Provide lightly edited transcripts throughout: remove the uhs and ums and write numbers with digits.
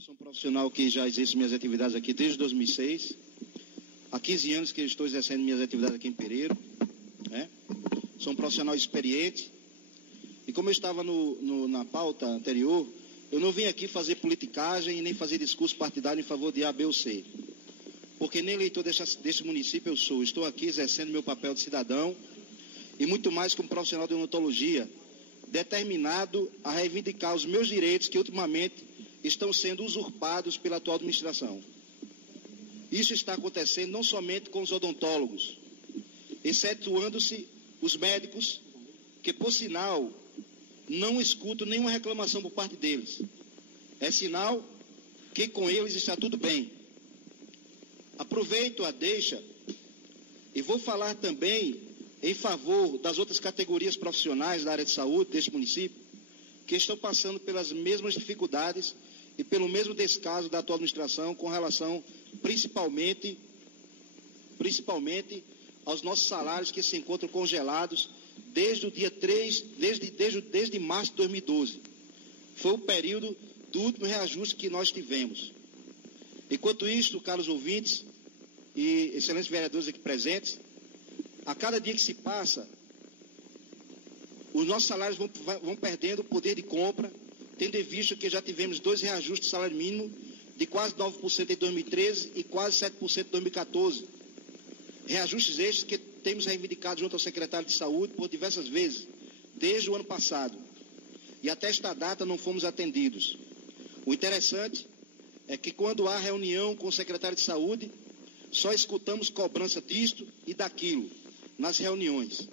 Sou um profissional que já exerce minhas atividades aqui desde 2006. Há 15 anos que estou exercendo minhas atividades aqui em Pereiro. Né? Sou um profissional experiente. E como eu estava na pauta anterior, eu não vim aqui fazer politicagem e nem fazer discurso partidário em favor de A, B ou C. Porque nem eleitor desse município eu sou. Estou aqui exercendo meu papel de cidadão e muito mais como profissional de odontologia, determinado a reivindicar os meus direitos que ultimamente estão sendo usurpados pela atual administração. Isso está acontecendo não somente com os odontólogos, excetuando-se os médicos, que por sinal não escuto nenhuma reclamação por parte deles. É sinal que com eles está tudo bem. Aproveito a deixa e vou falar também em favor das outras categorias profissionais da área de saúde deste município, que estão passando pelas mesmas dificuldades e pelo mesmo descaso da atual administração com relação principalmente aos nossos salários que se encontram congelados desde o dia 3, desde março de 2012. Foi o período do último reajuste que nós tivemos. Enquanto isso, caros ouvintes e excelentes vereadores aqui presentes, a cada dia que se passa, os nossos salários vão perdendo o poder de compra, tendo em vista que já tivemos 2 reajustes de salário mínimo de quase 9% em 2013 e quase 7% em 2014. Reajustes estes que temos reivindicado junto ao secretário de Saúde por diversas vezes, desde o ano passado. E até esta data não fomos atendidos. O interessante é que quando há reunião com o secretário de Saúde, só escutamos cobrança disto e daquilo nas reuniões.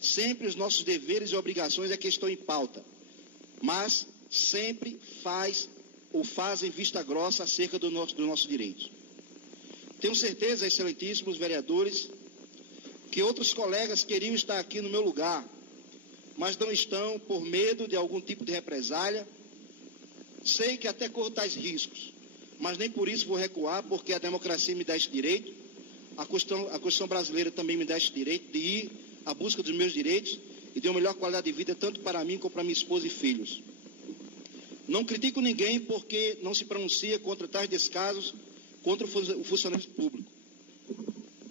Sempre os nossos deveres e obrigações é que estão em pauta, mas sempre fazem vista grossa acerca dos nossos direitos. Tenho certeza, excelentíssimos vereadores, que outros colegas queriam estar aqui no meu lugar, mas não estão por medo de algum tipo de represália. Sei que até corro tais riscos, mas nem por isso vou recuar, porque a democracia me dá esse direito, a Constituição brasileira também me dá esse direito de ir à busca dos meus direitos e de uma melhor qualidade de vida, tanto para mim como para minha esposa e filhos. Não critico ninguém porque não se pronuncia contra tais descasos contra o funcionalismo público.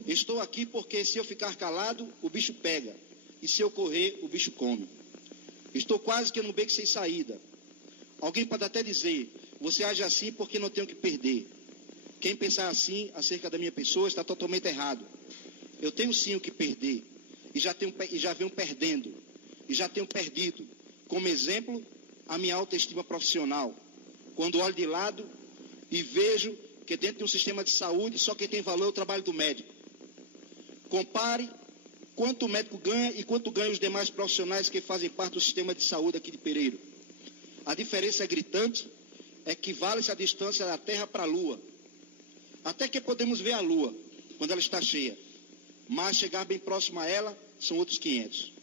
Estou aqui porque se eu ficar calado, o bicho pega, e se eu correr, o bicho come. Estou quase que num beco sem saída. Alguém pode até dizer, você age assim porque não tem o que perder. Quem pensar assim acerca da minha pessoa está totalmente errado. Eu tenho sim o que perder, e já venho perdendo, e já tenho perdido. Como exemplo, a minha autoestima profissional. Quando olho de lado e vejo que dentro de um sistema de saúde só quem tem valor é o trabalho do médico. Compare quanto o médico ganha e quanto ganham os demais profissionais que fazem parte do sistema de saúde aqui de Pereiro. A diferença é gritante, equivale-se à distância da Terra para a Lua. Até que podemos ver a Lua quando ela está cheia, mas chegar bem próximo a ela são outros 500.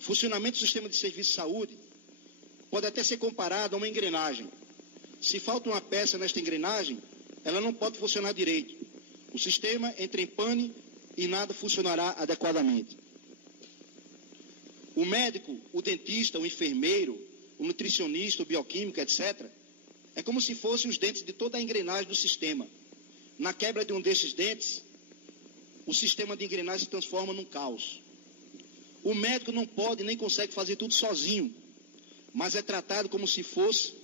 O funcionamento do sistema de serviço de saúde pode até ser comparado a uma engrenagem. Se falta uma peça nesta engrenagem, ela não pode funcionar direito. O sistema entra em pane e nada funcionará adequadamente. O médico, o dentista, o enfermeiro, o nutricionista, o bioquímico, etc., é como se fossem os dentes de toda a engrenagem do sistema. Na quebra de um desses dentes, o sistema de engrenagem se transforma num caos. O médico não pode nem consegue fazer tudo sozinho, mas é tratado como se fosse,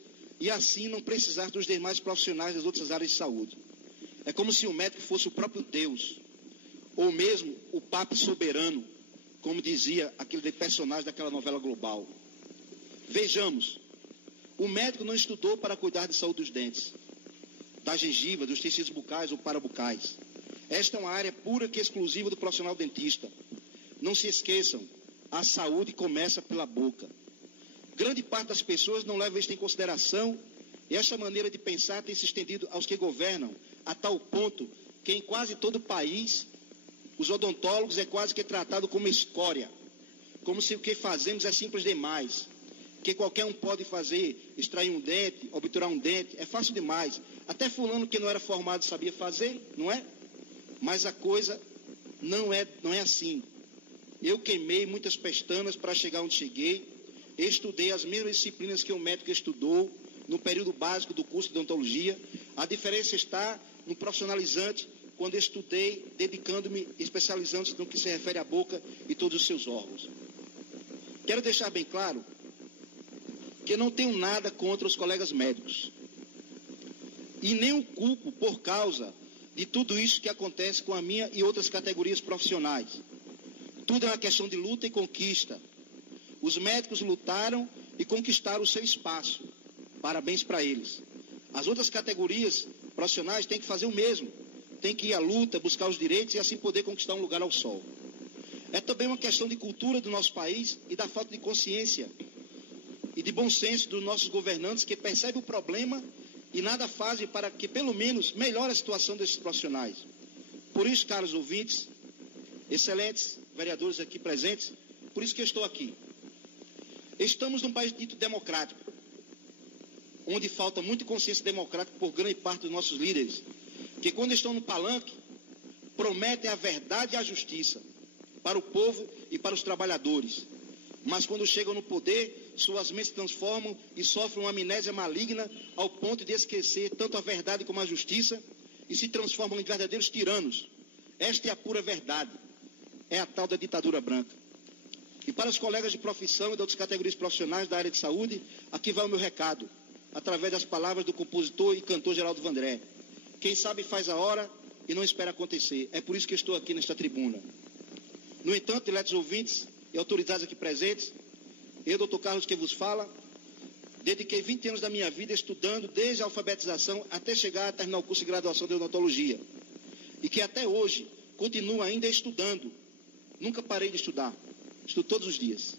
e assim não precisar dos demais profissionais das outras áreas de saúde. É como se o médico fosse o próprio Deus, ou mesmo o Papa soberano, como dizia aquele personagem daquela novela global. Vejamos, o médico não estudou para cuidar de saúde dos dentes, da gengiva, dos tecidos bucais ou parabucais. Esta é uma área pura que exclusiva do profissional dentista. Não se esqueçam, a saúde começa pela boca. Grande parte das pessoas não leva isto em consideração e esta maneira de pensar tem se estendido aos que governam a tal ponto que em quase todo o país os odontólogos é quase que tratado como escória, como se o que fazemos é simples demais, que qualquer um pode fazer, extrair um dente, obturar um dente, é fácil demais. Até fulano que não era formado sabia fazer, não é? Mas a coisa não é assim. Eu queimei muitas pestanas para chegar onde cheguei, estudei as mesmas disciplinas que o médico estudou, no período básico do curso de odontologia. A diferença está no profissionalizante, quando estudei, dedicando-me, especializando-se no que se refere à boca e todos os seus órgãos. Quero deixar bem claro que não tenho nada contra os colegas médicos. E nem o culpo por causa de tudo isso que acontece com a minha e outras categorias profissionais. Tudo é uma questão de luta e conquista. Os médicos lutaram e conquistaram o seu espaço. Parabéns para eles. As outras categorias profissionais têm que fazer o mesmo. Tem que ir à luta, buscar os direitos e assim poder conquistar um lugar ao sol. É também uma questão de cultura do nosso país e da falta de consciência e de bom senso dos nossos governantes, que percebem o problema e nada fazem para que, pelo menos, melhore a situação desses profissionais. Por isso, caros ouvintes, excelentes vereadores aqui presentes, por isso que eu estou aqui. Estamos num país dito democrático, onde falta muita consciência democrática por grande parte dos nossos líderes, que quando estão no palanque, prometem a verdade e a justiça para o povo e para os trabalhadores. Mas quando chegam no poder, suas mentes se transformam e sofrem uma amnésia maligna ao ponto de esquecer tanto a verdade como a justiça e se transformam em verdadeiros tiranos. Esta é a pura verdade. É a tal da ditadura branca. E para os colegas de profissão e de outras categorias profissionais da área de saúde, aqui vai o meu recado, através das palavras do compositor e cantor Geraldo Vandré. Quem sabe faz a hora e não espera acontecer. É por isso que eu estou aqui nesta tribuna. No entanto, eleitos ouvintes e autoridades aqui presentes, eu, doutor Carlos, que vos fala, dediquei 20 anos da minha vida estudando desde a alfabetização até chegar a terminar o curso de graduação de odontologia. E que até hoje continuo ainda estudando. Nunca parei de estudar. Estudo todos os dias.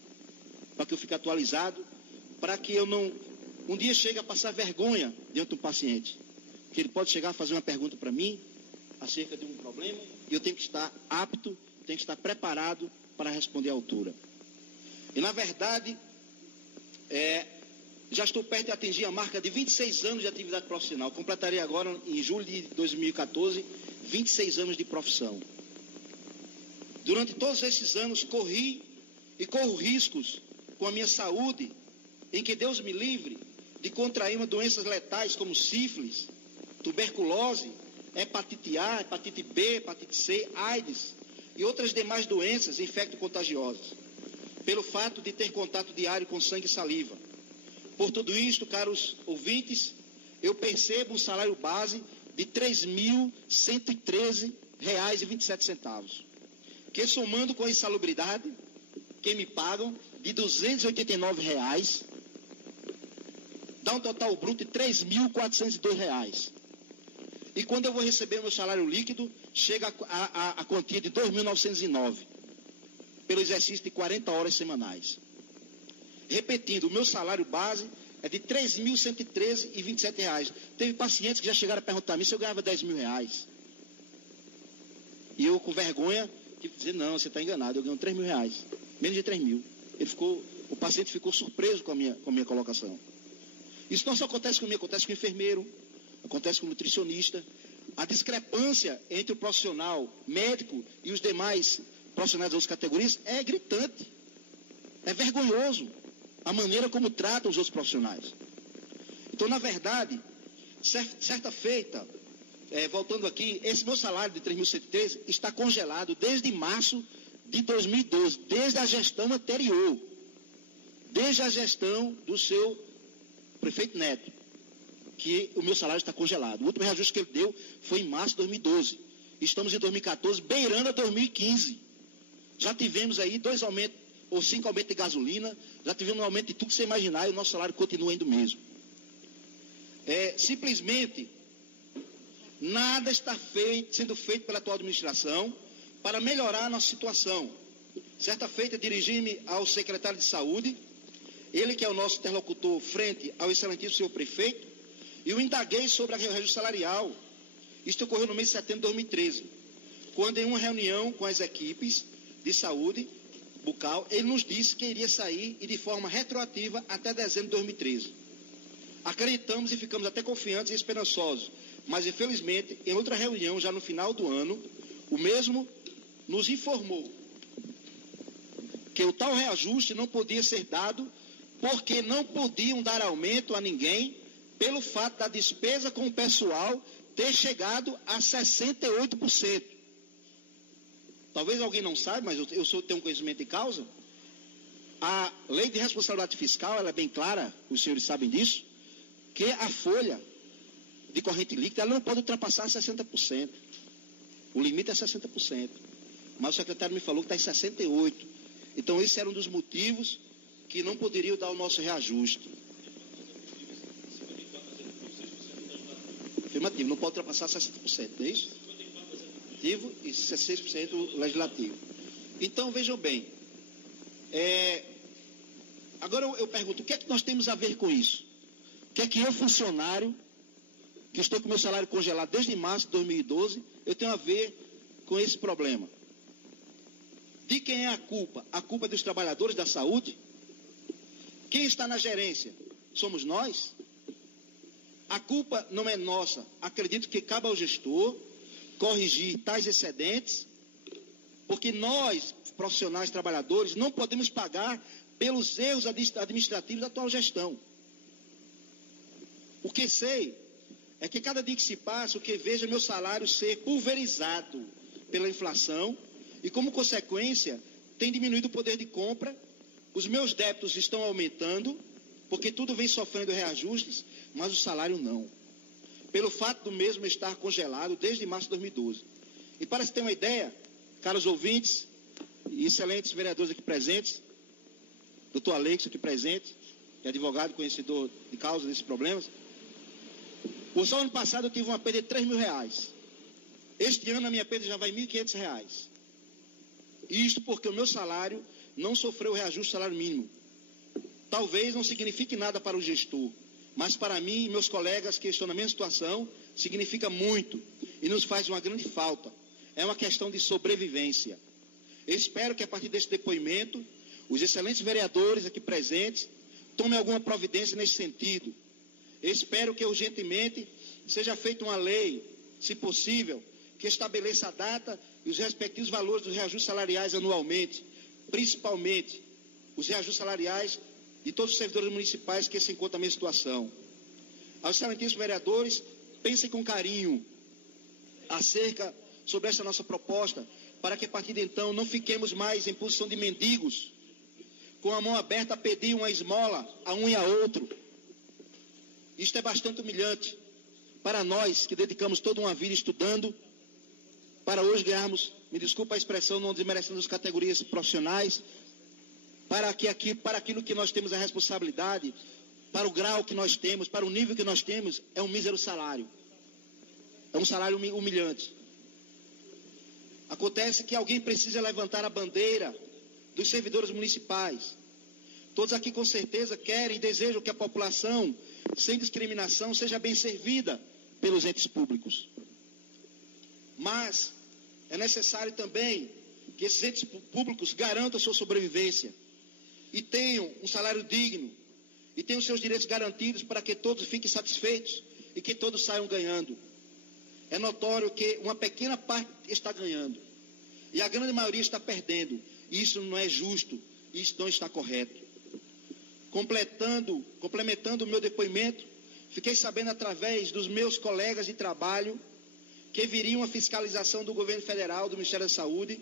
Para que eu fique atualizado, para que eu não um dia chegue a passar vergonha diante do paciente. Que ele pode chegar a fazer uma pergunta para mim acerca de um problema e eu tenho que estar apto, tenho que estar preparado para responder à altura. E, na verdade, já estou perto de atingir a marca de 26 anos de atividade profissional. Completarei agora, em julho de 2014, 26 anos de profissão. Durante todos esses anos, corri e corro riscos com a minha saúde, em que Deus me livre de contrair doenças letais como sífilis, tuberculose, hepatite A, hepatite B, hepatite C, AIDS e outras demais doenças infecto-contagiosas, pelo fato de ter contato diário com sangue e saliva. Por tudo isto, caros ouvintes, eu percebo um salário base de R$ 3.113,27, que somando com a insalubridade, que me pagam, de R$ 289, dá um total bruto de R$ 3.402. E quando eu vou receber o meu salário líquido, chega a quantia de R$ 2.909, pelo exercício de 40 horas semanais. Repetindo, o meu salário base é de R$ 3.113,27. Teve pacientes que já chegaram a perguntar a mim se eu ganhava R$ 10.000. E eu, com vergonha, tive que dizer, não, você está enganado, eu ganho R$ 3.000, menos de 3.000. O paciente ficou surpreso com a minha colocação. Isso não só acontece comigo, acontece com o enfermeiro, acontece com o nutricionista. A discrepância entre o profissional médico e os demais profissionais das outras categorias é gritante. É vergonhoso a maneira como tratam os outros profissionais. Então, na verdade, certa feita, voltando aqui, esse meu salário de 3.113 está congelado desde março de 2012, desde a gestão anterior, desde a gestão do seu prefeito Neto, que o meu salário está congelado. O último reajuste que ele deu foi em março de 2012. Estamos em 2014, beirando a 2015. Já tivemos aí 2 aumentos, ou 5 aumentos de gasolina, já tivemos um aumento de tudo que você imaginar e o nosso salário continua indo mesmo. Simplesmente, nada está sendo feito pela atual administração para melhorar a nossa situação. Certa feita, dirigi-me ao secretário de Saúde, ele que é o nosso interlocutor frente ao excelentíssimo senhor prefeito, e o indaguei sobre a reajuste salarial. Isto ocorreu no mês de setembro de 2013, quando em uma reunião com as equipes de saúde bucal, ele nos disse que iria sair e de forma retroativa até dezembro de 2013. Acreditamos e ficamos até confiantes e esperançosos, mas infelizmente, em outra reunião, já no final do ano, o mesmo nos informou que o tal reajuste não podia ser dado porque não podiam dar aumento a ninguém pelo fato da despesa com o pessoal ter chegado a 68%. Talvez alguém não saiba, mas eu tenho conhecimento de causa. A lei de responsabilidade fiscal, ela é bem clara, os senhores sabem disso, que a folha de corrente líquida, ela não pode ultrapassar 60%. O limite é 60%. Mas o secretário me falou que está em 68%. Então, esse era um dos motivos que não poderiam dar o nosso reajuste. Afirmativo, não pode ultrapassar 60%, não é isso? Afirmativo e 16% legislativo. Então, vejam bem. Agora eu pergunto, o que é que nós temos a ver com isso? O que é que eu, funcionário, que estou com meu salário congelado desde março de 2012, eu tenho a ver com esse problema? De quem é a culpa? A culpa é dos trabalhadores da saúde? Quem está na gerência? Somos nós? A culpa não é nossa. Acredito que cabe ao gestor corrigir tais excedentes, porque nós, profissionais, trabalhadores, não podemos pagar pelos erros administrativos da atual gestão. O que sei é que cada dia que se passa, o que vejo é meu salário ser pulverizado pela inflação e, como consequência, tem diminuído o poder de compra, os meus débitos estão aumentando, porque tudo vem sofrendo reajustes, mas o salário não. Pelo fato do mesmo estar congelado desde março de 2012. E para se ter uma ideia, caros ouvintes e excelentes vereadores aqui presentes, doutor Alex aqui presente, que é advogado conhecedor de causa desses problemas, só ano passado eu tive uma perda de R$3.000. Este ano a minha perda já vai R$1.500. Isto porque o meu salário não sofreu reajuste do salário mínimo. Talvez não signifique nada para o gestor, mas para mim e meus colegas que estão na mesma situação, significa muito e nos faz uma grande falta. É uma questão de sobrevivência. Eu espero que a partir deste depoimento, os excelentes vereadores aqui presentes tomem alguma providência nesse sentido. Eu espero que urgentemente seja feita uma lei, se possível, que estabeleça a data e os respectivos valores dos reajustes salariais anualmente, principalmente os reajustes salariais de todos os servidores municipais que se encontram na mesma situação. Aos excelentíssimos vereadores, pensem com carinho acerca sobre essa nossa proposta, para que a partir de então não fiquemos mais em posição de mendigos, com a mão aberta a pedir uma esmola a um e a outro. Isto é bastante humilhante para nós que dedicamos toda uma vida estudando, para hoje ganharmos, me desculpa a expressão, não desmerecendo as categorias profissionais, para aquilo que nós temos a responsabilidade, para o grau que nós temos, para o nível que nós temos, é um mísero salário. É um salário humilhante. Acontece que alguém precisa levantar a bandeira dos servidores municipais. Todos aqui com certeza querem e desejam que a população, sem discriminação, seja bem servida pelos entes públicos. Mas é necessário também que esses entes públicos garantam a sua sobrevivência e tenham um salário digno e tenham seus direitos garantidos para que todos fiquem satisfeitos e que todos saiam ganhando. É notório que uma pequena parte está ganhando e a grande maioria está perdendo. Isso não é justo, isso não está correto. Complementando o meu depoimento, fiquei sabendo através dos meus colegas de trabalho que viria uma fiscalização do governo federal, do Ministério da Saúde,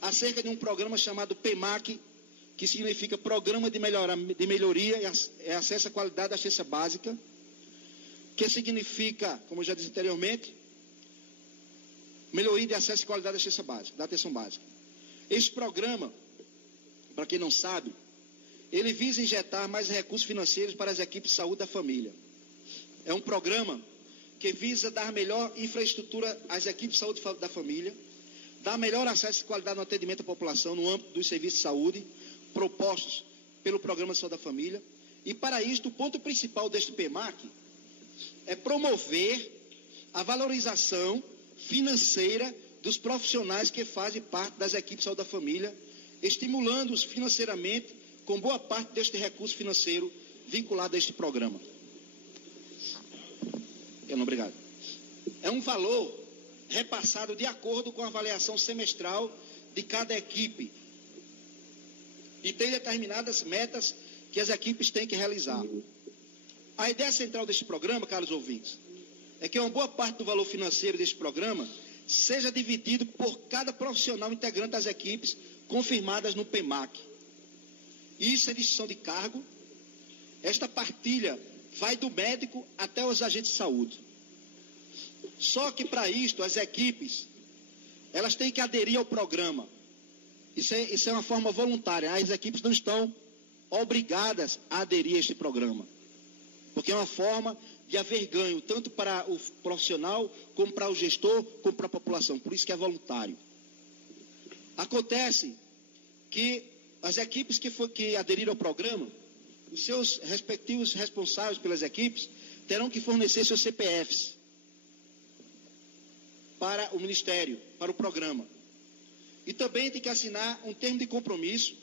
acerca de um programa chamado PEMAC, que significa Programa de Melhoria e Acesso à Qualidade da Assistência Básica, que significa, como eu já disse anteriormente, melhoria de acesso à qualidade da assistência básica, da atenção básica. Este programa, para quem não sabe, ele visa injetar mais recursos financeiros para as equipes de saúde da família. É um programa que visa dar melhor infraestrutura às equipes de saúde da família, dar melhor acesso e qualidade no atendimento à população no âmbito dos serviços de saúde propostos pelo Programa de Saúde da Família. E para isto, o ponto principal deste PEMAC é promover a valorização financeira dos profissionais que fazem parte das equipes de saúde da família, estimulando-os financeiramente com boa parte deste recurso financeiro vinculado a este programa. Obrigado. É um valor repassado de acordo com a avaliação semestral de cada equipe e tem determinadas metas que as equipes têm que realizar. A ideia central deste programa, caros ouvintes, é que uma boa parte do valor financeiro deste programa seja dividido por cada profissional integrante das equipes confirmadas no PEMAC. Isso é distinção de cargo. Esta partilha vai do médico até os agentes de saúde. Só que para isto, as equipes, elas têm que aderir ao programa. Isso é uma forma voluntária. As equipes não estão obrigadas a aderir a este programa. Porque é uma forma de haver ganho, tanto para o profissional, como para o gestor, como para a população. Por isso que é voluntário. Acontece que as equipes que aderiram ao programa, os seus respectivos responsáveis pelas equipes, terão que fornecer seus CPFs para o Ministério, para o programa. E também tem que assinar um termo de compromisso,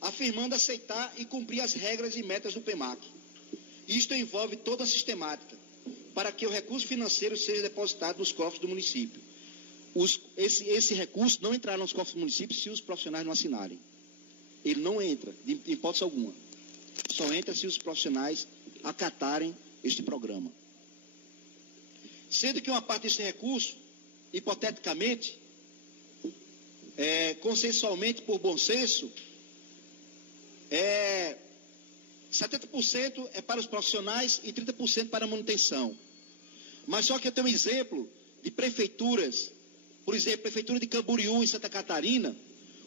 afirmando aceitar e cumprir as regras e metas do PEMAC. Isto envolve toda a sistemática, para que o recurso financeiro seja depositado nos cofres do município. Esse recurso não entrará nos cofres do município se os profissionais não assinarem. Ele não entra, de hipótese alguma. Só entra se os profissionais acatarem este programa. Sendo que uma parte desse recurso, hipoteticamente, consensualmente por bom senso, 70% é para os profissionais e 30% para a manutenção. Mas só que eu tenho um exemplo de prefeituras, por exemplo, a Prefeitura de Camboriú, em Santa Catarina,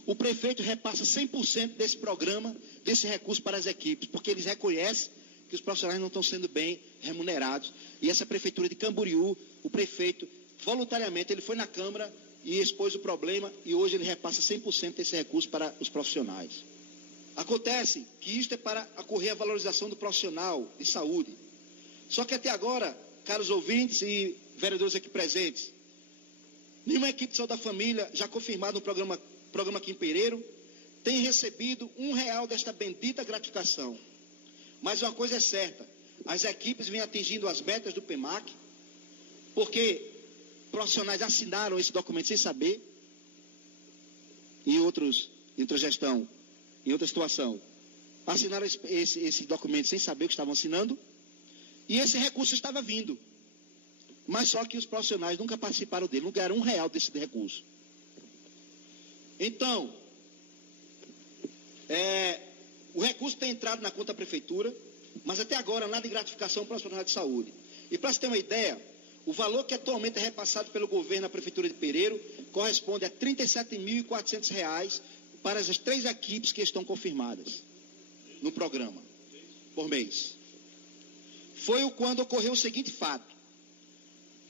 o prefeito repassa 100% desse programa, desse recurso para as equipes, porque eles reconhecem que os profissionais não estão sendo bem remunerados. E essa Prefeitura de Camboriú, o prefeito, voluntariamente, ele foi na Câmara e expôs o problema, e hoje ele repassa 100% desse recurso para os profissionais. Acontece que isto é para ocorrer a valorização do profissional de saúde. Só que até agora, caros ouvintes e vereadores aqui presentes, nenhuma equipe de saúde da família, já confirmada no programa aqui em Pereiro, tem recebido R$1 desta bendita gratificação. Mas uma coisa é certa, as equipes vêm atingindo as metas do PEMAC, porque profissionais assinaram esse documento sem saber, em outra gestão, em outra situação, assinaram esse documento sem saber o que estavam assinando, e esse recurso estava vindo. Mas só que os profissionais nunca participaram dele, não ganharam R$1 desse recurso. Então, o recurso tem entrado na conta da prefeitura, mas até agora nada de gratificação para os profissionais de saúde. E para você ter uma ideia, o valor que atualmente é repassado pelo governo à prefeitura de Pereiro corresponde a R$ 37.400 para as 3 equipes que estão confirmadas no programa, por mês. Foi quando ocorreu o seguinte fato.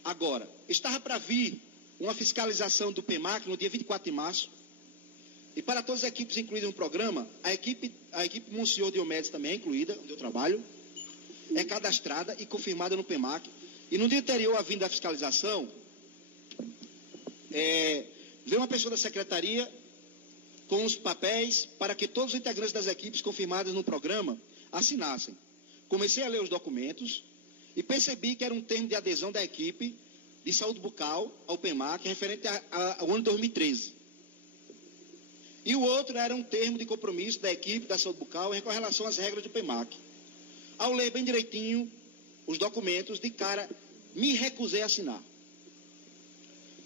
Agora, estava para vir uma fiscalização do PEMAC no dia 24 de março, e para todas as equipes incluídas no programa, a equipe Monsenhor Diomedes também é incluída, onde eu trabalho, é cadastrada e confirmada no PEMAC. E no dia anterior à vinda da fiscalização, veio uma pessoa da secretaria com os papéis para que todos os integrantes das equipes confirmadas no programa assinassem. Comecei a ler os documentos e percebi que era um termo de adesão da equipe de saúde bucal ao PEMAC referente ao ano 2013. E o outro era um termo de compromisso da equipe da saúde bucal com relação às regras do PEMAC. Ao ler bem direitinho os documentos, de cara, me recusei a assinar.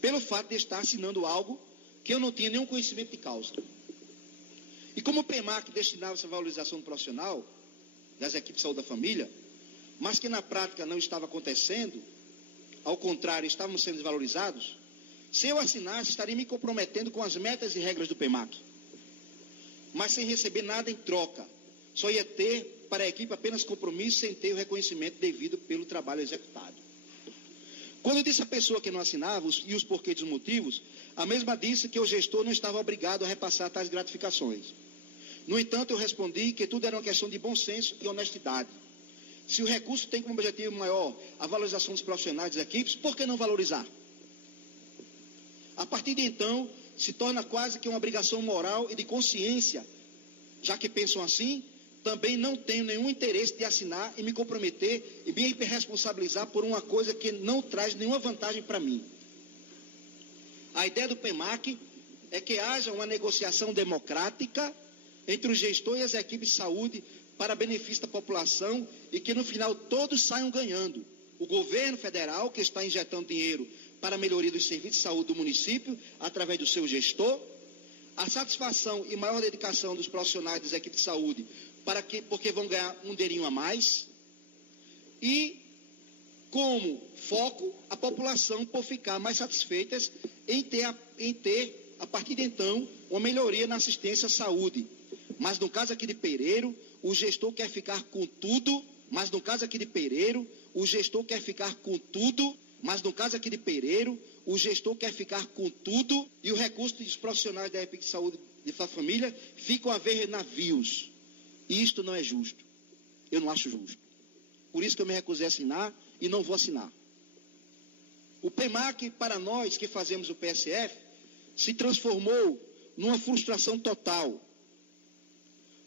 Pelo fato de estar assinando algo que eu não tinha nenhum conhecimento de causa. E como o PEMAC destinava essa valorização do profissional, das equipes de saúde da família, mas que na prática não estava acontecendo, ao contrário, estavam sendo desvalorizados, se eu assinasse, estaria me comprometendo com as metas e regras do PEMAC, mas sem receber nada em troca. Só ia ter para a equipe apenas compromisso, sem ter o reconhecimento devido pelo trabalho executado. Quando eu disse à pessoa que não assinava, e os porquês dos motivos, a mesma disse que o gestor não estava obrigado a repassar tais gratificações. No entanto, eu respondi que tudo era uma questão de bom senso e honestidade. Se o recurso tem como objetivo maior a valorização dos profissionais das equipes, por que não valorizar? A partir de então, se torna quase que uma obrigação moral e de consciência, já que pensam assim, também não tenho nenhum interesse de assinar e me comprometer e me responsabilizar por uma coisa que não traz nenhuma vantagem para mim. A ideia do PEMAC é que haja uma negociação democrática entre o gestor e as equipes de saúde para benefício da população e que no final todos saiam ganhando. O governo federal, que está injetando dinheiro para a melhoria dos serviços de saúde do município, através do seu gestor, a satisfação e maior dedicação dos profissionais das equipes de saúde, porque vão ganhar um dinheirinho a mais, e como foco a população por ficar mais satisfeitas em ter, a partir de então, uma melhoria na assistência à saúde. Mas no caso aqui de Pereiro, o gestor quer ficar com tudo, e o recurso dos profissionais da equipe de saúde de família ficam a ver navios. E isto não é justo. Eu não acho justo. Por isso que eu me recusei a assinar e não vou assinar. O PEMAC, para nós que fazemos o PSF, se transformou numa frustração total.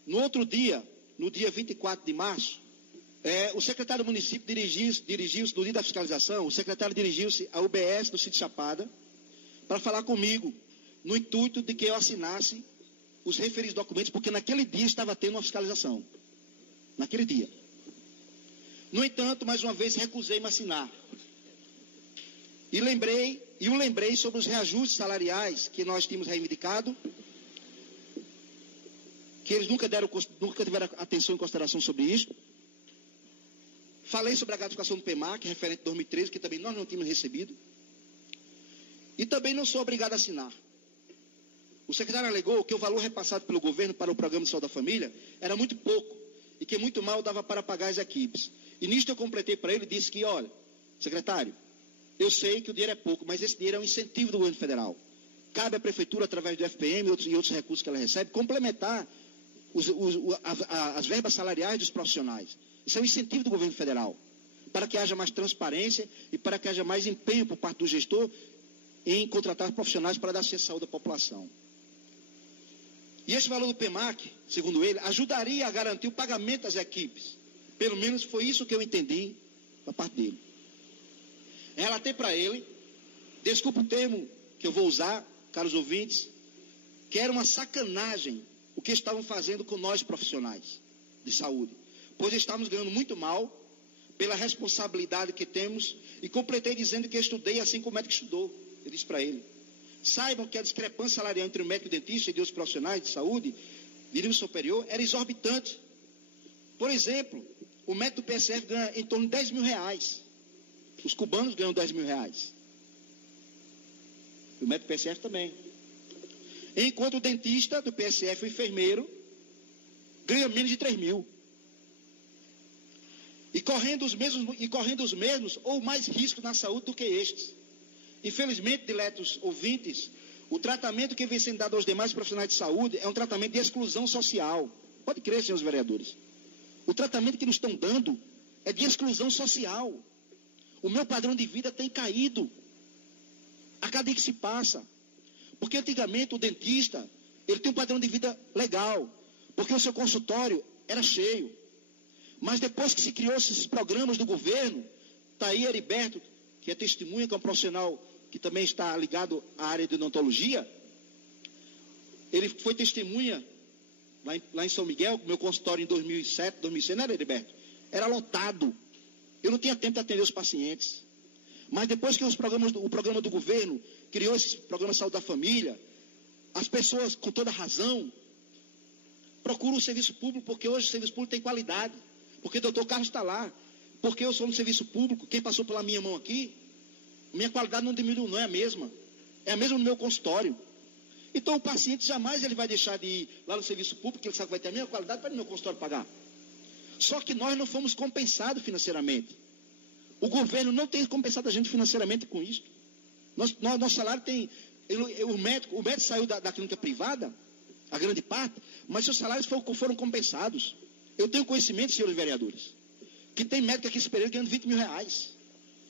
No outro dia, no dia 24 de março, o secretário do município dirigiu-se, no dia da fiscalização, o secretário dirigiu-se à UBS do sítio Chapada para falar comigo, no intuito de que eu assinasse os referidos documentos, porque naquele dia estava tendo uma fiscalização. Naquele dia. No entanto, mais uma vez, recusei-me a assinar. E o lembrei sobre os reajustes salariais que nós tínhamos reivindicado, que eles nunca tiveram atenção e consideração sobre isso. Falei sobre a gratificação do PEMAC, referente a 2013, que também nós não tínhamos recebido. E também não sou obrigado a assinar. O secretário alegou que o valor repassado pelo governo para o Programa de Saúde da Família era muito pouco e que muito mal dava para pagar as equipes. E nisto eu completei para ele e disse que, olha, secretário, eu sei que o dinheiro é pouco, mas esse dinheiro é um incentivo do governo federal. Cabe à prefeitura, através do FPM e outros recursos que ela recebe, complementar as verbas salariais dos profissionais. Isso é um incentivo do governo federal, para que haja mais transparência e para que haja mais empenho por parte do gestor em contratar profissionais para dar assistência à saúde à população. E esse valor do PEMAC, segundo ele, ajudaria a garantir o pagamento das equipes. Pelo menos foi isso que eu entendi da parte dele. Relatei para ele, desculpa o termo que eu vou usar, caros ouvintes, que era uma sacanagem o que estavam fazendo com nós profissionais de saúde, pois estávamos ganhando muito mal pela responsabilidade que temos, e completei dizendo que eu estudei assim como o médico estudou. Eu disse para ele, saibam que a discrepância salarial entre o médico dentista e de outros profissionais de saúde de nível superior era exorbitante. Por exemplo, o médico do PSF ganha em torno de 10 mil reais. Os cubanos ganham 10 mil reais. E o médico do PSF também. Enquanto o dentista do PSF, o enfermeiro, ganha menos de 3 mil. E correndo os mesmos ou mais risco na saúde do que estes. Infelizmente, diletos ouvintes, o tratamento que vem sendo dado aos demais profissionais de saúde é um tratamento de exclusão social. Pode crer, senhores vereadores. O tratamento que nos estão dando é de exclusão social. O meu padrão de vida tem caído a cada dia que se passa. Porque antigamente o dentista, ele tem um padrão de vida legal, porque o seu consultório era cheio. Mas depois que se criou esses programas do governo, está aí Heriberto, que é testemunha, que é um profissional que também está ligado à área de odontologia. Ele foi testemunha lá em São Miguel, meu consultório em 2007, 2006, não era, Heriberto? Era lotado. Eu não tinha tempo de atender os pacientes. Mas depois que o programa do governo criou esse programa de saúde da família, as pessoas, com toda razão, procuram o serviço público, porque hoje o serviço público tem qualidade. Porque o doutor Carlos está lá. Porque eu sou no serviço público, quem passou pela minha mão aqui, minha qualidade não diminuiu, não é a mesma. É a mesma no meu consultório. Então o paciente jamais ele vai deixar de ir lá no serviço público, porque ele sabe que vai ter a mesma qualidade para ir no meu consultório pagar. Só que nós não fomos compensados financeiramente. O governo não tem compensado a gente financeiramente com isso. Nosso salário tem... O médico saiu da clínica privada, a grande parte, mas seus salários foram compensados. Eu tenho conhecimento, senhores vereadores, que tem médico aqui nesse período ganhando 20 mil reais.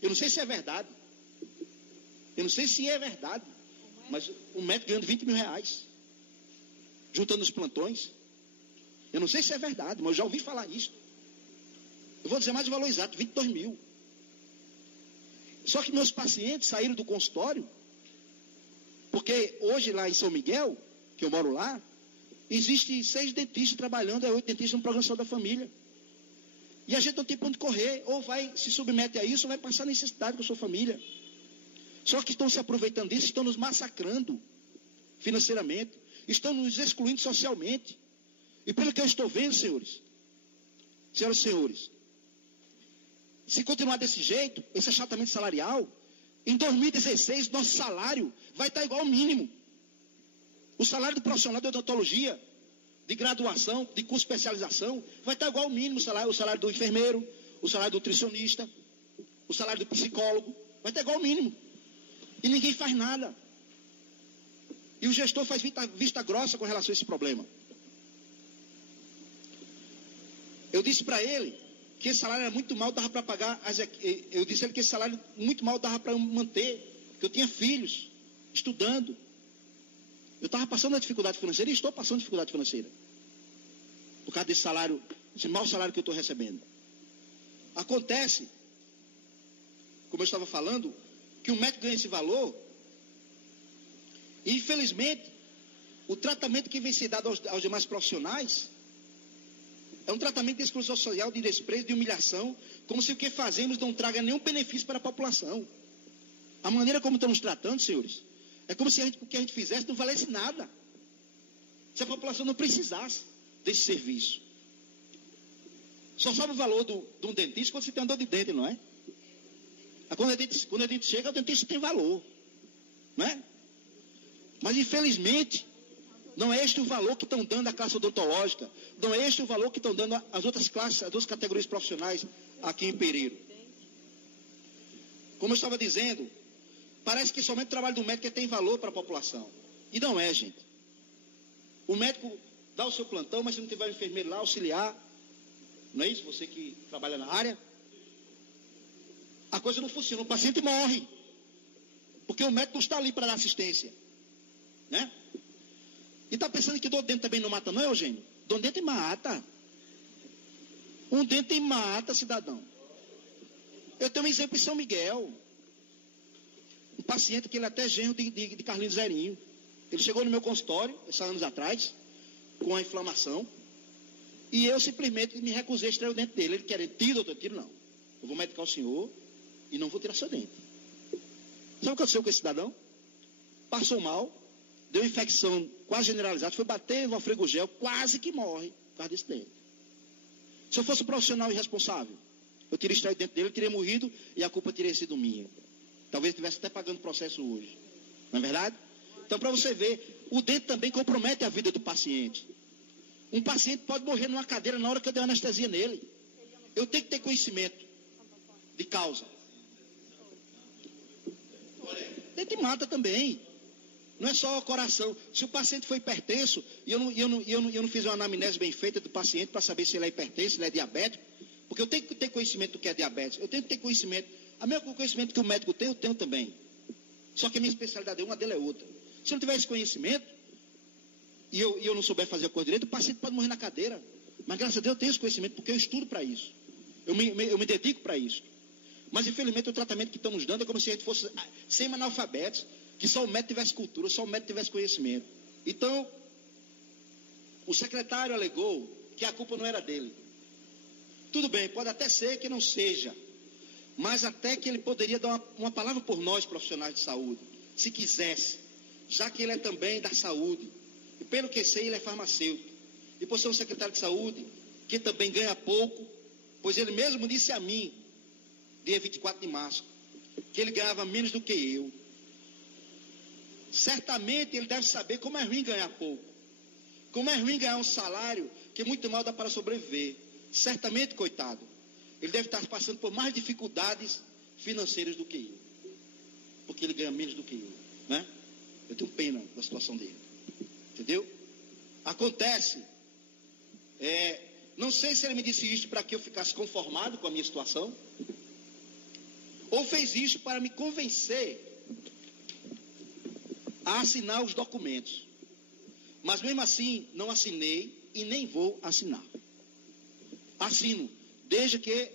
Eu não sei se é verdade. Mas o médico ganhando 20 mil reais, juntando os plantões. Eu não sei se é verdade, mas eu já ouvi falar nisso. Eu vou dizer mais o valor exato, 22 mil. Só que meus pacientes saíram do consultório, porque hoje lá em São Miguel, que eu moro lá, Existem 6 dentistas trabalhando, 8 dentistas no programa de saúde da família. E a gente não tem para onde correr, ou vai se submete a isso, ou vai passar necessidade com a sua família. Só que estão se aproveitando disso, estão nos massacrando financeiramente, estão nos excluindo socialmente. E pelo que eu estou vendo, senhoras e senhores, se continuar desse jeito, esse achatamento salarial, em 2016, nosso salário vai estar igual ao mínimo. O salário do profissional de odontologia, de graduação, de curso de especialização, vai estar igual ao mínimo o salário do enfermeiro, o salário do nutricionista, o salário do psicólogo, vai estar igual ao mínimo. E ninguém faz nada. E o gestor faz vista grossa com relação a esse problema. Eu disse para ele que esse salário era muito mal, dava para pagar eu disse a ele que esse salário muito mal dava para manter, que eu tinha filhos estudando. Eu estava passando a dificuldade financeira e estou passando dificuldade financeira. Por causa desse salário, esse mau salário que eu estou recebendo. Acontece, como eu estava falando, que o médico ganha esse valor e, infelizmente, o tratamento que vem ser dado aos demais profissionais é um tratamento de exclusão social, de desprezo, de humilhação, como se o que fazemos não traga nenhum benefício para a população. A maneira como estamos tratando, senhores, é como se o que a gente fizesse não valesse nada. Se a população não precisasse desse serviço. Só sabe o valor de um dentista quando você tem uma dor de dente, não é? Quando a gente chega, o dentista tem valor. Não é? Mas, infelizmente, não é este o valor que estão dando à classe odontológica. Não é este o valor que estão dando às outras classes, às outras categorias profissionais aqui em Pereiro. Como eu estava dizendo, parece que somente o trabalho do médico tem valor para a população. E não é, gente. O médico dá o seu plantão, mas se não tiver um enfermeiro lá, auxiliar, não é isso? Você que trabalha na área, a coisa não funciona, o paciente morre. Porque o médico não está ali para dar assistência. Né? E está pensando que dor de dente também não mata, não é, Eugênio? Dor de dente mata. Um dente mata, cidadão. Eu tenho um exemplo em São Miguel. Um paciente que ele é até genro de Carlinhos Zerinho. Ele chegou no meu consultório, esses anos atrás, com a inflamação. E eu simplesmente me recusei a extrair o dente dele. Ele quer, tira, doutor, tiro não. Eu vou medicar o senhor e não vou tirar seu dente. Sabe o que aconteceu com esse cidadão? Passou mal, deu infecção quase generalizada, foi bater o Valfregogel, quase que morre por causa desse dente. Se eu fosse um profissional irresponsável, eu teria extraído o dente dele, ele teria morrido e a culpa teria sido minha. Talvez estivesse até pagando processo hoje. Não é verdade? Então, para você ver, o dente também compromete a vida do paciente. Um paciente pode morrer numa cadeira na hora que eu der anestesia nele. Eu tenho que ter conhecimento de causa. Dente mata também. Não é só o coração. Se o paciente for hipertenso, e eu não fiz uma anamnese bem feita do paciente para saber se ele é hipertenso, se ele é diabético, porque eu tenho que ter conhecimento do que é diabetes. Eu tenho que ter conhecimento. O mesmo conhecimento que o médico tem, eu tenho também. Só que a minha especialidade é uma, dela é outra. Se eu não tiver esse conhecimento, e eu não souber fazer a coisa direito, o paciente pode morrer na cadeira. Mas graças a Deus eu tenho esse conhecimento, porque eu estudo para isso. Eu me dedico para isso. Mas infelizmente o tratamento que estão nos dando é como se a gente fosse semi-analfabetos, que só o médico tivesse cultura, só o médico tivesse conhecimento. Então, o secretário alegou que a culpa não era dele. Tudo bem, pode até ser que não seja, mas até que ele poderia dar uma palavra por nós, profissionais de saúde, se quisesse, já que ele é também da saúde. E pelo que sei, ele é farmacêutico. E por ser um secretário de saúde, que também ganha pouco, pois ele mesmo disse a mim, dia 24 de março, que ele ganhava menos do que eu. Certamente ele deve saber como é ruim ganhar pouco. Como é ruim ganhar um salário que muito mal dá para sobreviver. Certamente, coitado, ele deve estar passando por mais dificuldades financeiras do que eu. Porque ele ganha menos do que eu. Né? Eu tenho pena da situação dele. Entendeu? Acontece. Não sei se ele me disse isso para que eu ficasse conformado com a minha situação. Ou fez isso para me convencer a assinar os documentos. Mas mesmo assim, não assinei e nem vou assinar. Assino, desde que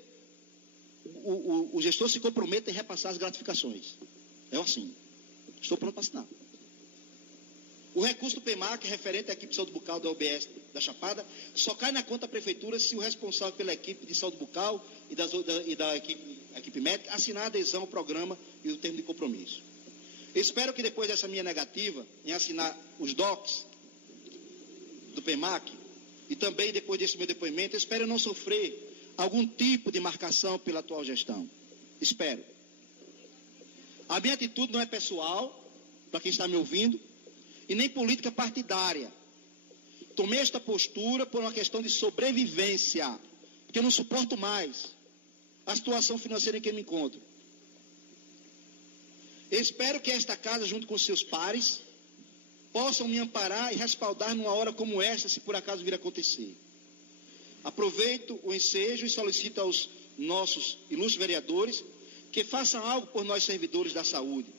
o gestor se comprometa em repassar as gratificações. Eu assino. Estou pronto para assinar. O recurso do PEMAC, referente à equipe de saúde bucal da UBS da Chapada, só cai na conta da Prefeitura se o responsável pela equipe de saúde bucal e da equipe médica assinar a adesão ao programa e o termo de compromisso. Espero que depois dessa minha negativa em assinar os docs do PEMAC e também depois desse meu depoimento, espero não sofrer algum tipo de marcação pela atual gestão. Espero. A minha atitude não é pessoal, para quem está me ouvindo, e nem política partidária. Tomei esta postura por uma questão de sobrevivência, porque eu não suporto mais a situação financeira em que me encontro. Espero que esta casa, junto com seus pares, possam me amparar e respaldar numa hora como esta, se por acaso vir a acontecer. Aproveito o ensejo e solicito aos nossos ilustres vereadores que façam algo por nós servidores da saúde,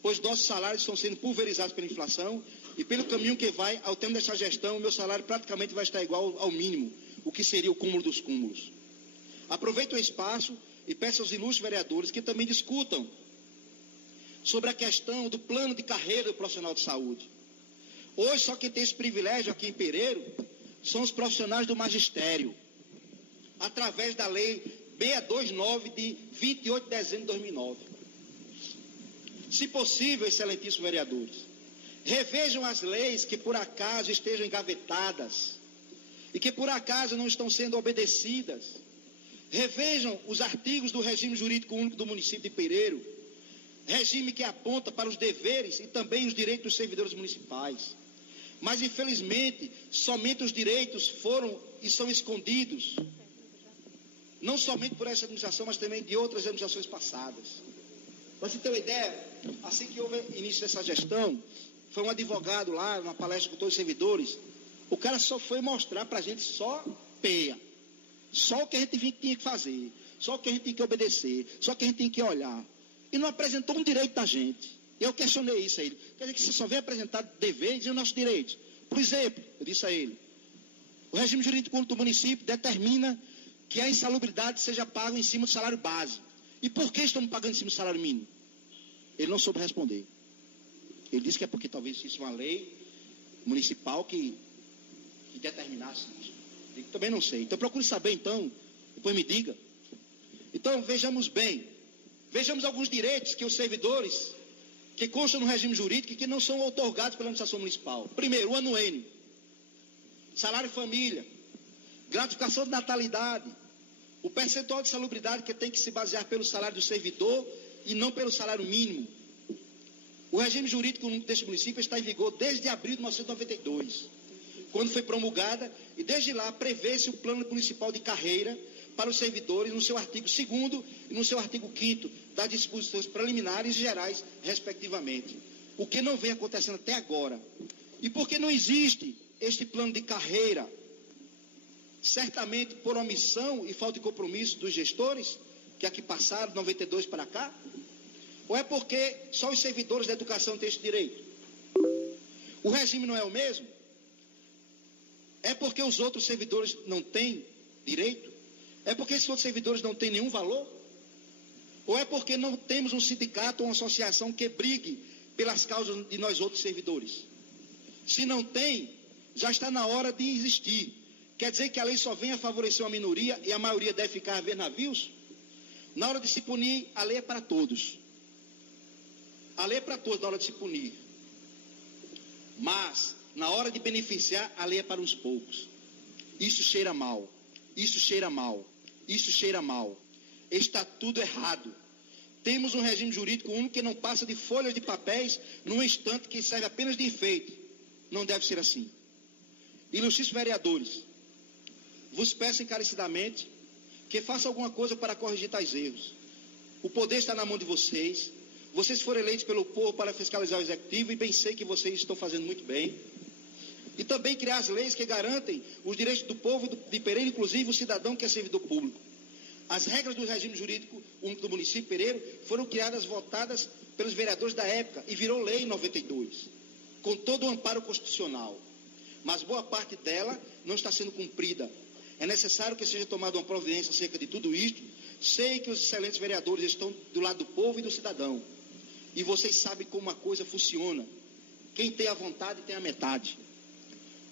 pois nossos salários estão sendo pulverizados pela inflação e pelo caminho que vai, ao termo dessa gestão, o meu salário praticamente vai estar igual ao mínimo, o que seria o cúmulo dos cúmulos. Aproveito o espaço e peço aos ilustres vereadores que também discutam sobre a questão do plano de carreira do profissional de saúde. Hoje, só quem tem esse privilégio aqui em Pereiro são os profissionais do magistério, através da lei 629 de 28 de dezembro de 2009. Se possível, excelentíssimos vereadores, revejam as leis que por acaso estejam engavetadas e que por acaso não estão sendo obedecidas. Revejam os artigos do regime jurídico único do município de Pereiro, regime que aponta para os deveres e também os direitos dos servidores municipais. Mas, infelizmente, somente os direitos foram e são escondidos, não somente por essa administração, mas também de outras administrações passadas. Para você ter uma ideia, assim que houve início dessa gestão, foi um advogado lá, numa palestra com todos os servidores, o cara só foi mostrar para a gente só peia, só o que a gente tinha que fazer, só o que a gente tinha que obedecer, só o que a gente tinha que olhar, e não apresentou um direito da gente. Eu questionei isso a ele. Quer dizer que você só vem apresentar deveres e os nossos direitos. Por exemplo, eu disse a ele, o regime jurídico único do município determina que a insalubridade seja paga em cima do salário base. E por que estamos pagando em cima do salário mínimo? Ele não soube responder. Ele disse que é porque talvez existisse uma lei municipal que determinasse isso. Eu também não sei. Então procure saber então, depois me diga. Então vejamos bem, vejamos alguns direitos que os servidores que constam no regime jurídico e que não são outorgados pela administração municipal. Primeiro, o anuênio, salário família, gratificação de natalidade, o percentual de salubridade que tem que se basear pelo salário do servidor e não pelo salário mínimo. O regime jurídico deste município está em vigor desde abril de 1992, quando foi promulgada, e desde lá prevê-se o plano municipal de carreira para os servidores no seu artigo 2º e no seu artigo 5º das disposições preliminares e gerais, respectivamente. O que não vem acontecendo até agora. E por que não existe este plano de carreira? Certamente por omissão e falta de compromisso dos gestores, que aqui passaram, de 92 para cá? Ou é porque só os servidores da educação têm esse direito? O regime não é o mesmo? É porque os outros servidores não têm direito? É porque esses outros servidores não têm nenhum valor? Ou é porque não temos um sindicato ou uma associação que brigue pelas causas de nós outros servidores? Se não tem, já está na hora de existir. Quer dizer que a lei só vem a favorecer uma minoria e a maioria deve ficar a ver navios? Na hora de se punir, a lei é para todos. A lei é para todos na hora de se punir. Mas, na hora de beneficiar, a lei é para uns poucos. Isso cheira mal. Isso cheira mal. Isso cheira mal. Está tudo errado. Temos um regime jurídico único que não passa de folhas de papéis num instante que serve apenas de enfeite. Não deve ser assim. Ilustríssimos vereadores, vos peço encarecidamente que façam alguma coisa para corrigir tais erros. O poder está na mão de vocês. Vocês foram eleitos pelo povo para fiscalizar o executivo e bem sei que vocês estão fazendo muito bem. E também criar as leis que garantem os direitos do povo de Pereira, inclusive o cidadão que é servidor público. As regras do regime jurídico único do município de Pereira foram criadas, votadas pelos vereadores da época e virou lei em 92, com todo o amparo constitucional. Mas boa parte dela não está sendo cumprida. É necessário que seja tomada uma providência acerca de tudo isto. Sei que os excelentes vereadores estão do lado do povo e do cidadão. E vocês sabem como a coisa funciona. quem tem a vontade tem a metade.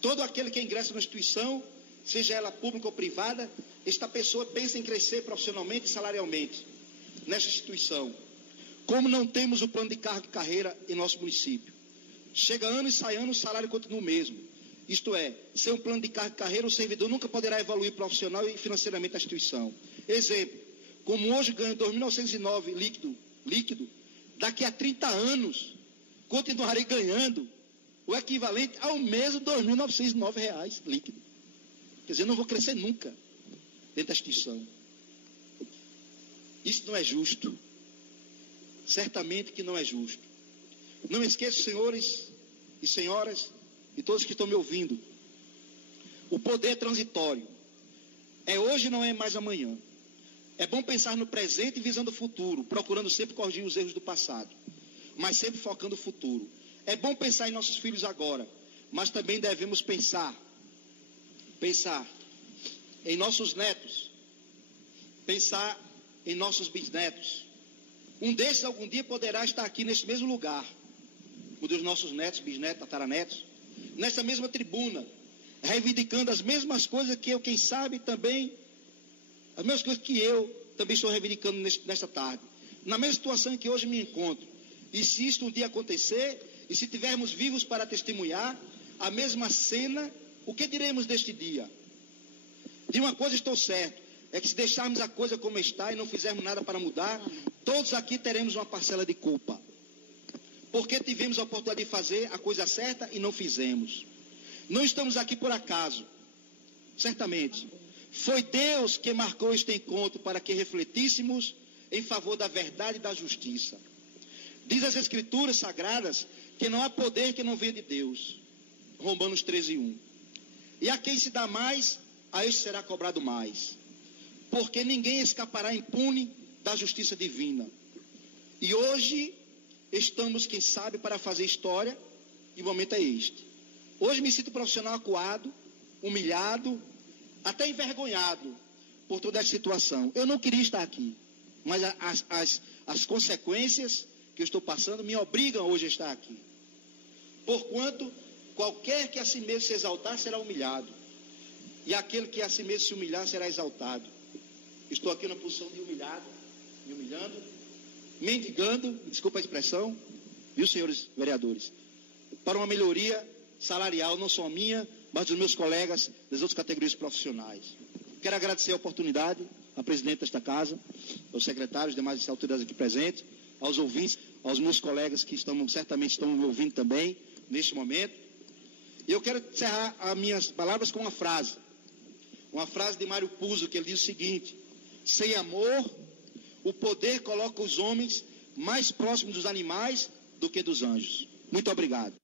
Todo aquele que ingressa na instituição, seja ela pública ou privada, esta pessoa pensa em crescer profissionalmente e salarialmente nesta instituição. Como não temos o plano de cargo e carreira em nosso município, chega ano e sai ano, o salário continua o mesmo. Isto é, sem um plano de cargo e carreira, o servidor nunca poderá evoluir profissional e financeiramente a instituição. Exemplo, como hoje ganho R$ 2.909 líquido, daqui a 30 anos continuarei ganhando o equivalente ao mesmo R$ 2.909 líquido. Quer dizer, eu não vou crescer nunca dentro da instituição. Isso não é justo. Certamente que não é justo. Não esqueçam, senhores e senhoras, e todos que estão me ouvindo, o poder é transitório. É hoje, não é mais amanhã. É bom pensar no presente e visando o futuro, procurando sempre corrigir os erros do passado, mas sempre focando o futuro. É bom pensar em nossos filhos agora, mas também devemos pensar em nossos netos, pensar em nossos bisnetos. Um desses algum dia poderá estar aqui nesse mesmo lugar, um dos nossos netos, bisnetos, tataranetos, nessa mesma tribuna, reivindicando as mesmas coisas que eu, quem sabe também, as mesmas coisas que eu também estou reivindicando nesta tarde, na mesma situação em que hoje me encontro. E se isto um dia acontecer, e se tivermos vivos para testemunhar a mesma cena, o que diremos deste dia? De uma coisa estou certo, é que se deixarmos a coisa como está e não fizermos nada para mudar, todos aqui teremos uma parcela de culpa. Porque tivemos a oportunidade de fazer a coisa certa e não fizemos. Não estamos aqui por acaso, certamente. Foi Deus que marcou este encontro para que refletíssemos em favor da verdade e da justiça. Diz as Escrituras Sagradas que não há poder que não venha de Deus. Romanos 13:1. E a quem se dá mais, a este será cobrado mais. Porque ninguém escapará impune da justiça divina. E hoje estamos, quem sabe, para fazer história, e o momento é este. Hoje me sinto profissional acuado, humilhado, até envergonhado por toda essa situação. Eu não queria estar aqui, mas as consequências que eu estou passando me obrigam hoje a estar aqui. Porquanto, qualquer que a si mesmo se exaltar será humilhado, e aquele que a si mesmo se humilhar será exaltado. Estou aqui na posição de humilhado, me humilhando, mendigando, desculpa a expressão, viu, senhores vereadores, para uma melhoria salarial, não só minha, mas dos meus colegas das outras categorias profissionais. Quero agradecer a oportunidade à presidente desta casa, aos secretários, demais autoridades aqui presentes, aos ouvintes, aos meus colegas que certamente estão me ouvindo também, neste momento. E eu quero encerrar as minhas palavras com uma frase de Mário Puzo, que ele diz o seguinte: sem amor, o poder coloca os homens mais próximos dos animais do que dos anjos. Muito obrigado.